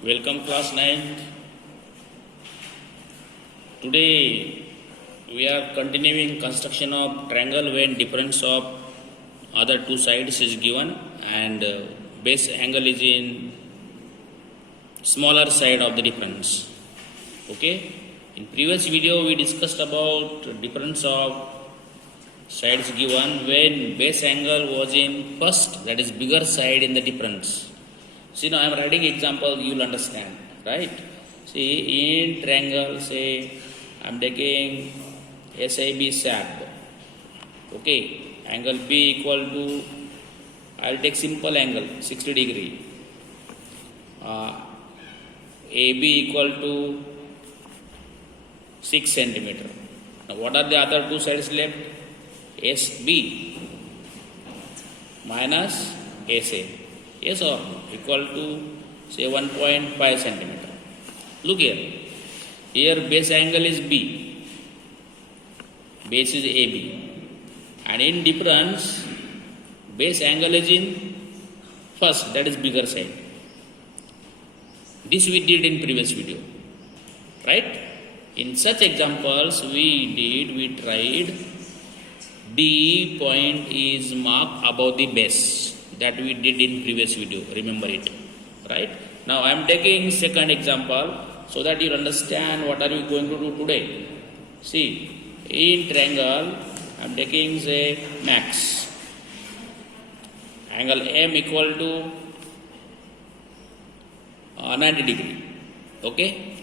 Welcome class 9th. Today we are continuing construction of triangle when difference of other two sides is given and base angle is in smaller side of the difference. Okay. In previous video we discussed about difference of sides given when base angle was in first, that is bigger side in the difference. See, now I am writing example, you will understand, right? See, in triangle, say I am taking SAB SAB. Okay, angle B equal to, I will take simple angle 60 degree. AB equal to 6 centimeter. Now, what are the other two sides left? SB minus SA. Yes or no? Equal to say 1.5 centimeter. Look here. Here base angle is B. Base is AB. And in difference, base angle is in first, that is bigger side. This we did in previous video. Right? In such examples, we tried D point is marked above the base. That we did in previous video. Remember it. Right? Now I am taking second example so that you understand what are we going to do today. See, in triangle, I am taking say max. Angle M equal to 90 degree. Okay?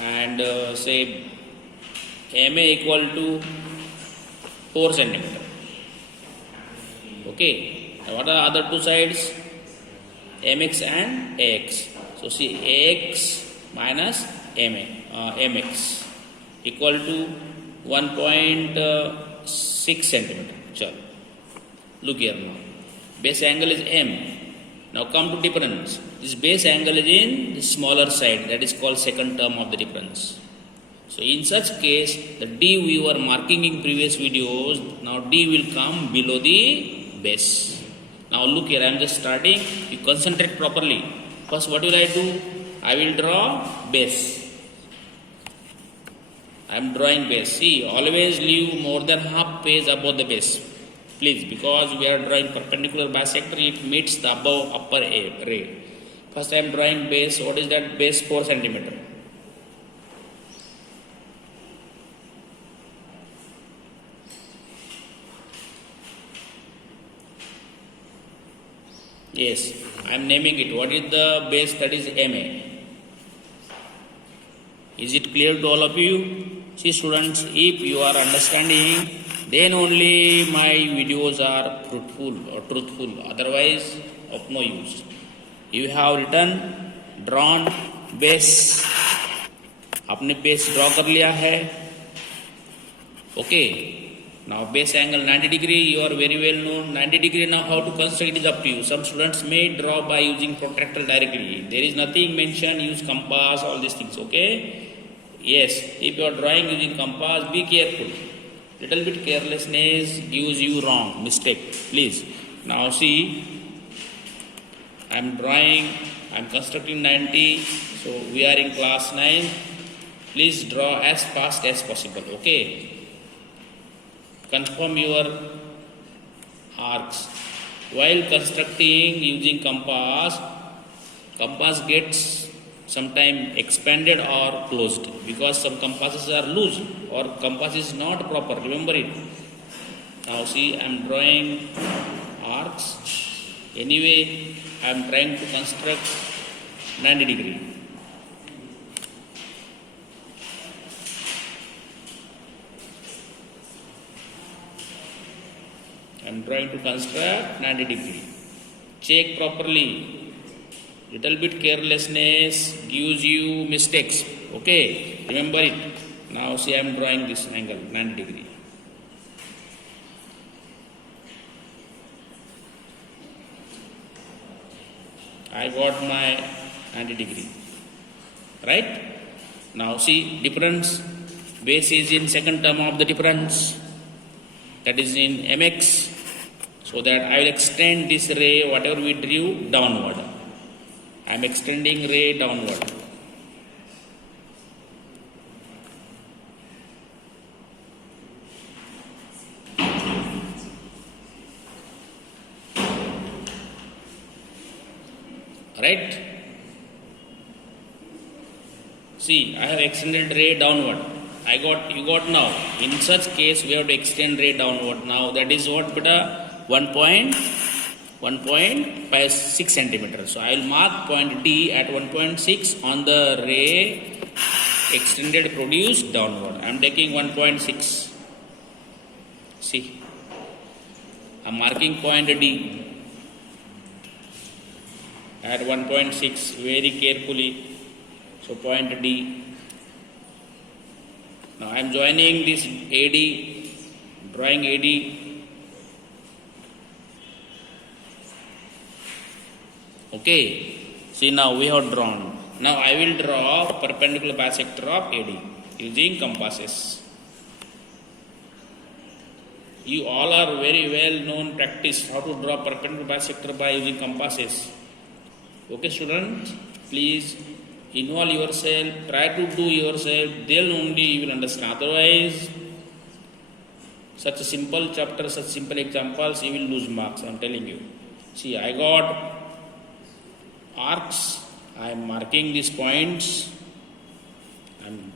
And say MA equal to 4 centimeter. Okay? Now what are the other two sides? MX and AX. So see, AX minus MX equal to 1.6 centimeter. Chalo. Look here now. Base angle is M. Now come to difference. This base angle is in the smaller side. That is called second term of the difference. So in such case, the D we were marking in previous videos, now D will come below the base. Now look here, I am just starting. You concentrate properly. First, what will I do? I will draw base. I am drawing base. See, always leave more than half page above the base. Please, because we are drawing perpendicular bisector, it meets the above upper ray. First, I am drawing base. What is that? Base 4 centimeter. Yes, I am naming it. What is the base? That is MA. Is it clear to all of you? See students, if you are understanding, then only my videos are fruitful or truthful. Otherwise, of no use. You have written, drawn base. आपने base draw कर लिया है. Okay. Now base angle 90 degree, you are very well known. 90 degree now how to construct it is up to you. Some students may draw by using protractor directly. There is nothing mentioned, use compass, all these things, okay? Yes, if you are drawing using compass, be careful. Little bit carelessness gives you wrong, mistake, please. Now see, I am drawing, I am constructing 90, so we are in class 9. Please draw as fast as possible, okay? Confirm your arcs. While constructing using compass gets sometime expanded or closed because some compasses are loose or compass is not proper. Remember it. Now see, I am drawing arcs. Anyway, I am trying to construct 90 degree. I am trying to construct 90 degree. Check properly. Little bit carelessness gives you mistakes. Okay, remember it. Now see, I am drawing this angle 90 degree. I got my 90 degree. Right? Now see, difference. Base is in second term of the difference. That is in MX. So that I will extend this ray, whatever we drew, downward. I am extending ray downward. Right? See, I have extended ray downward. You got now. In such case, we have to extend ray downward. Now that is what beta 1.56 centimeters. So I will mark point D at 1.6 on the ray extended produced downward. I am taking 1.6. See, I am marking point D at 1.6 very carefully. So point D. Now I am joining this AD, drawing AD. Okay. See, now we have drawn. Now I will draw perpendicular bisector of AD using compasses. You all are very well known practice how to draw perpendicular bisector by using compasses. Okay, students, please involve yourself, try to do yourself, then only you will understand. Otherwise, such a simple chapter, such simple examples, you will lose marks, I am telling you. See, I got arcs, I am marking these points, I am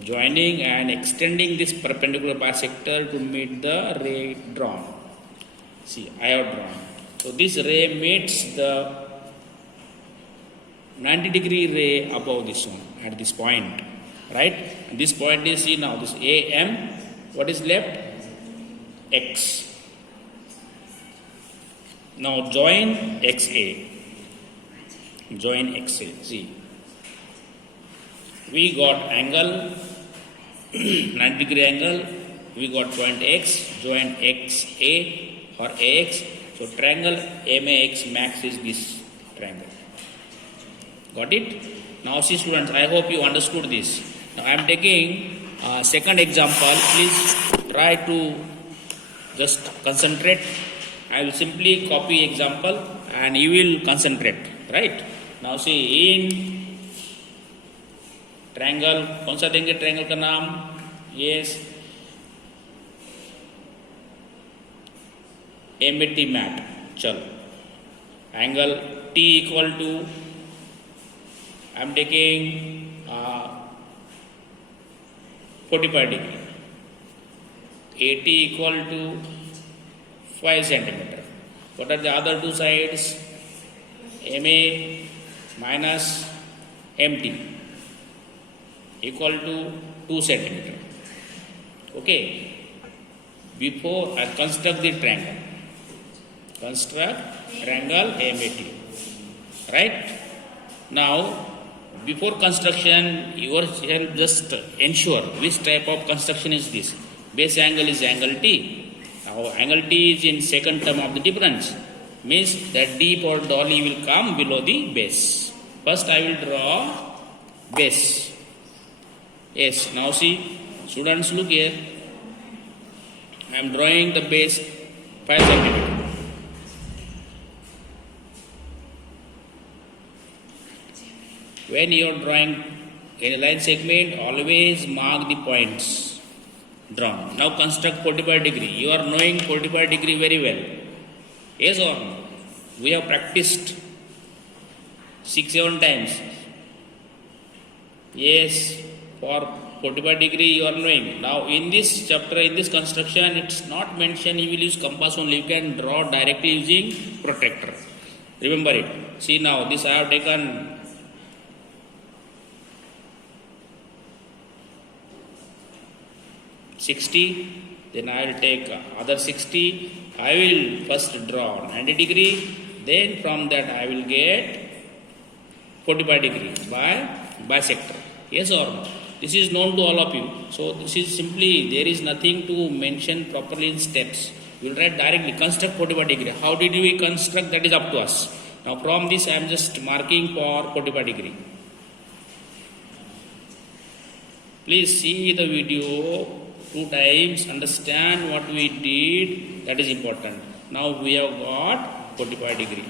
joining and extending this perpendicular bisector to meet the ray drawn. See, I have drawn. So this ray meets the 90-degree ray above this one at this point, right? And this point is, see now, this AM, what is left? X. Now join XA. Join XA. See, we got angle, 90-degree angle, we got point X, join XA or AX. So triangle MAX max is this triangle. Got it? Now see students, I hope you understood this. Now I am taking second example. Please try to just concentrate. I will simply copy example and you will concentrate. Right? Now see, in triangle, कौन सा देंगे triangle का नाम? Yes, MAT mat. चलो, angle T equal to, I am taking 45 degree. AT equal to 5 centimeter. What are the other two sides? MA minus MT equal to 2 centimeter. Okay. Before I construct the triangle. Construct triangle MAT. Right? Now, before construction, yourself just ensure which type of construction is this. Base angle is angle T. Now, angle T is in second term of the difference. Means that D or dolly will come below the base. First, I will draw base. Yes, now see, students look here. I am drawing the base 5 centimeter. When you are drawing in a line segment, always mark the points drawn. Now construct 45 degree. You are knowing 45 degree very well. Yes or no? We have practiced 6-7 times. Yes, for 45 degree you are knowing. Now in this chapter, in this construction, it's not mentioned you will use compass only. You can draw directly using protractor. Remember it. See now, this I have taken 60, then I will take other 60. I will first draw 90 degree, then from that I will get 45 degree by bisector. Yes or no? This is known to all of you. So this is simply, there is nothing to mention properly in steps. We will write directly, construct 45 degree. How did we construct? That is up to us. Now from this I am just marking for 45 degree. Please see the video 2 times, understand what we did, that is important. Now we have got 45 degree.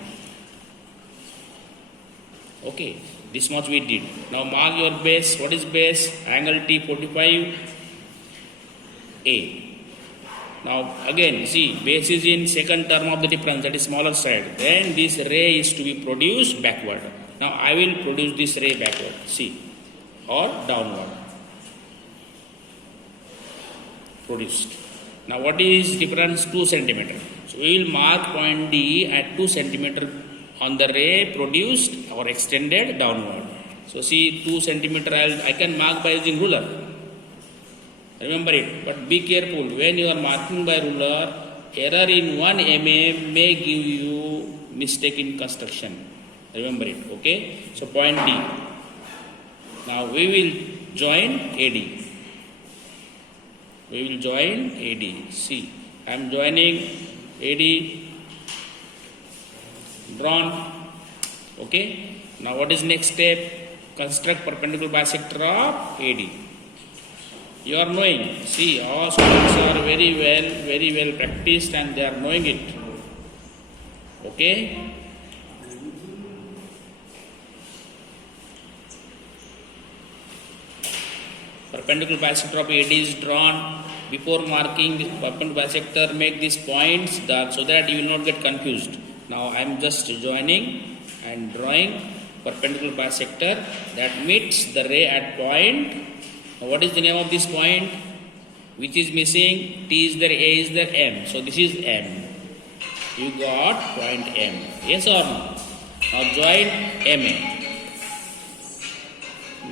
Okay, this much we did. Now mark your base. What is base? Angle T 45 A. Now again, see, base is in second term of the difference, that is smaller side. Then this ray is to be produced backward. Now I will produce this ray backward. See, or downward. Produced. Now what is difference? 2 centimeter. So we will mark point D at 2 centimeter on the ray produced or extended downward. So see, 2 centimeter I can mark by using ruler. Remember it. But be careful, when you are marking by ruler, error in 1 mm may give you mistake in construction. Remember it. Okay. So point D. Now we will join AD. We will join AD. See, I am joining AD, drawn. Okay. Now what is next step? Construct perpendicular bisector of AD. You are knowing. See, all students are very well practiced and they are knowing it. Okay. Perpendicular bisector of AD is drawn. Before marking the perpendicular bisector, make these points dark so that you will not get confused. Now I am just joining and drawing perpendicular bisector that meets the ray at point. Now what is the name of this point? Which is missing? T is there, A is there, M. So this is M. You got point M. Yes or no? Now join MA.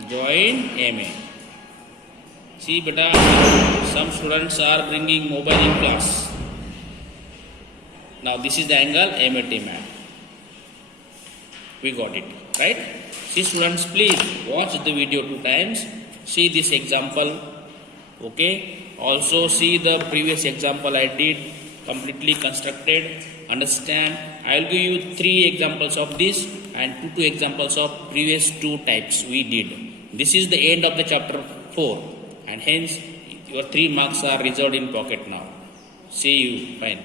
Join MA. See beta, some students are bringing mobile in class. Now this is the angle MAT mat. We got it, right? See students, please watch the video 2 times. See this example. Okay. Also see the previous example I did, completely constructed. Understand? I will give you 3 examples of this and 2 examples of previous 2 types we did. This is the end of the chapter 4. And hence, your 3 marks are reserved in pocket now. See you. Fine.